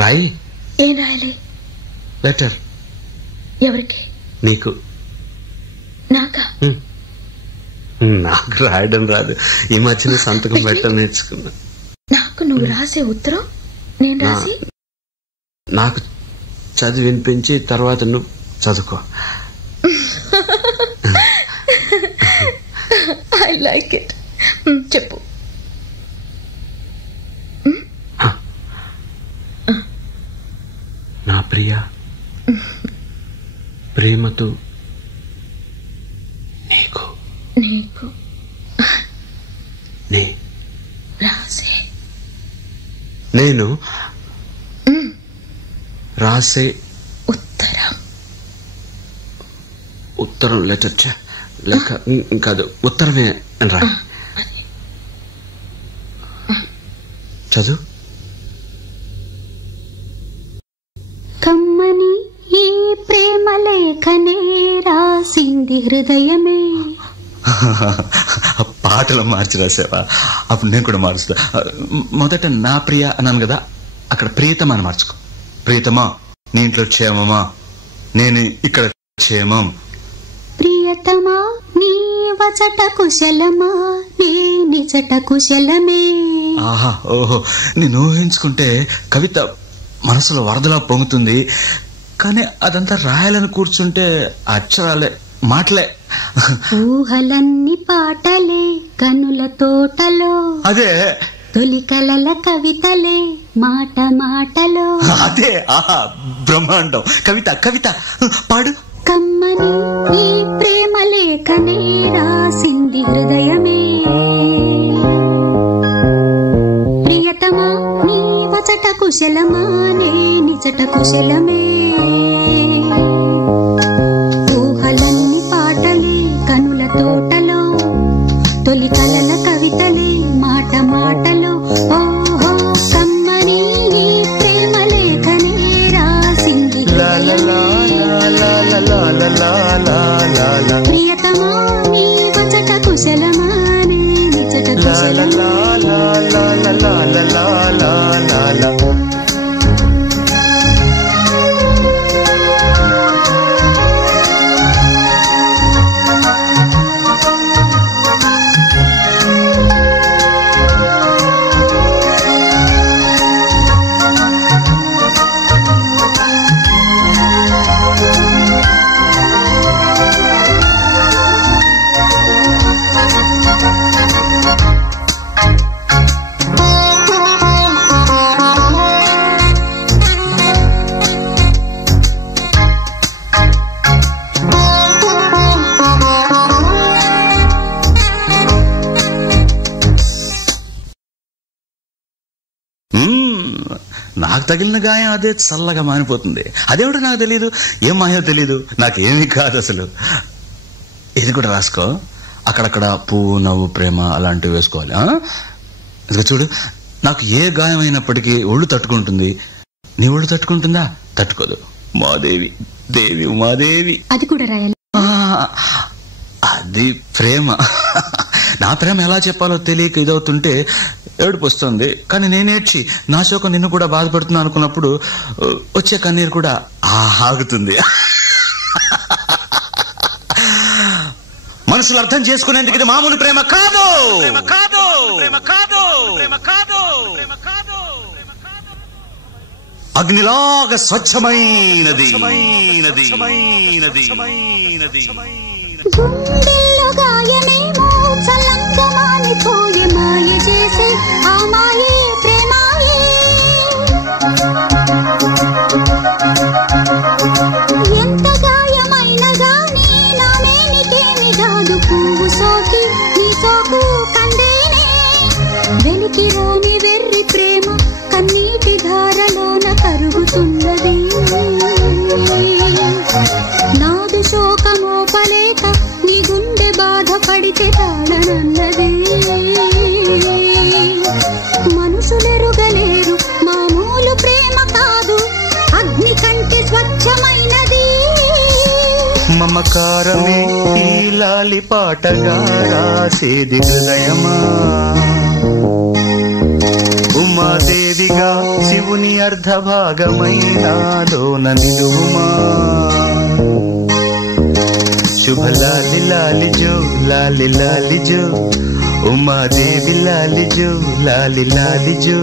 రాయి. ఏం రాయాలి? లెటర్. ఎవరికి? నీకు. నాకా? నాకు రాయడం రాదు. ఈ మధ్యన సంతకం పెట్టడం నేర్చుకున్నా. నాకు నువ్వు రాసే ఉత్తరం నేను రాసి నాకు చదివి వినిపించి తర్వాత నువ్వు చదువుకో. I like it. చెప్పు. నా ప్రియా, ప్రేమతో నీకు నీకు రాసే నేను రాసే ఉత్తరం లెటర్ లేక కాదు ఉత్తరమే అని రా. చదువు. కమ్మని ఈ ప్రేమ లేఖనే రాసింది హృదయమే. పాటలు మార్చి రాసావా? అప్పుడు నేను కూడా మారుస్తా. మొదట నా ప్రియ అన్నాను కదా, అక్కడ ప్రియతమా అని మార్చుకో. ప్రియతమా, నీ ఇంట్లో క్షేమమా? నేను ఇక్కడ క్షేమం. ప్రియతమా, నీ వచట కుశలమా? నీ నిజట కుశలమే. ఆహా, ఓహో, నేను ఊహించుకుంటే కవిత మనసులో వరదలా పొంగుతుంది. కానీ అదంతా రాయాలని కూర్చుంటే అక్షరాలే, మాటలే. ఊహలన్నీ పాటలే కనుల తోటలో. అదే తొలి కలల కవితలే మాట మాటలో. అదే, ఆహా, బ్రహ్మాండం. కవిత కవిత పాడు. కమ్మని ఈ ప్రేమ లేఖనే రాసింది హృదయమే. ప్రియతమా, నీ వచట కుశలమా? నే నిజట కుశలమే. ఊహలన్నీ పాటలే కనుల తోటలో. తొలి కలల కవితలే మాట మాటలో. ఓహో, కమ్మని ఈ ప్రేమ లేఖనే రాసింది హృదయమే. ప్రియతమా, నీ వచట కుశలమా? నే నిజట కుశలమే. నాకు తగిలిన గాయం అదే చల్లగా మానిపోతుంది. అదేమిటో నాకు తెలీదు, ఏం మాయో తెలీదు, నాకేమీ కాదు అసలు. ఇది కూడా రాసుకో. అక్కడక్కడ పువ్వు, నవ్వు, ప్రేమ అలాంటివి వేసుకోవాలి. ఇదిగో చూడు, నాకు ఏ గాయం అయినప్పటికీ ఒళ్ళు తట్టుకుంటుంది. నీ ఒళ్ళు తట్టుకుంటుందా? తట్టుకోదు. మాదేవి, దేవి ఉమాదేవి. అది కూడా రాయాలి. అది ప్రేమ. నా ప్రేమ ఎలా చెప్పాలో తెలియక ఇదవుతుంటే ఏడుపు వస్తుంది. కానీ నేనేడ్చి నా శోకం నిన్ను కూడా బాధపడుతున్నా అనుకున్నప్పుడు వచ్చే కన్నీరు కూడా ఆగుతుంది. మనసులు అర్థం చేసుకునేందుకు ఇది మామూలు ప్రేమ కాదు. అగ్నిలాగా స్వచ్ఛమైనది. గుండెల్లో గాయమేమో చల్లంగా మానిపోయే మాయ చేసే ఆ మాయే ప్రేమాయే. ఎంత గాయమైనా గానీ నానేనికేమి కాదు. పువ్వు సోకి నీ సోకు కందేనే. వెలికి రాని వెర్రి ప్రేమ కన్నీటి ధారలోన కరుగుతున్నది. నాదు శోకమోపలేక నీ గుండె బాధపడితే తాళనన్నది. మనుషులెరుగలేరు మామూలు ప్రేమ కాదు, అగ్ని కంటే స్వచ్ఛమైనది. మమకారమే ఈ లాలి పాటగా రాసేది హృదయమా. ఉమాదేవిగా శివుని అర్ధ భాగమైనాలోన నిలువుమా. శుభ లాలి లాలి జో లాలి లాలి జో ఉమాదేవి లాలి జో లాలి లాలి జో.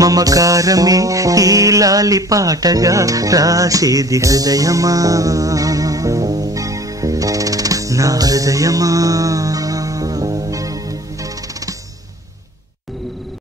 మమకారమే ఈ లాలి పాటగా రాసేది హృదయమా, నా హృదయమా.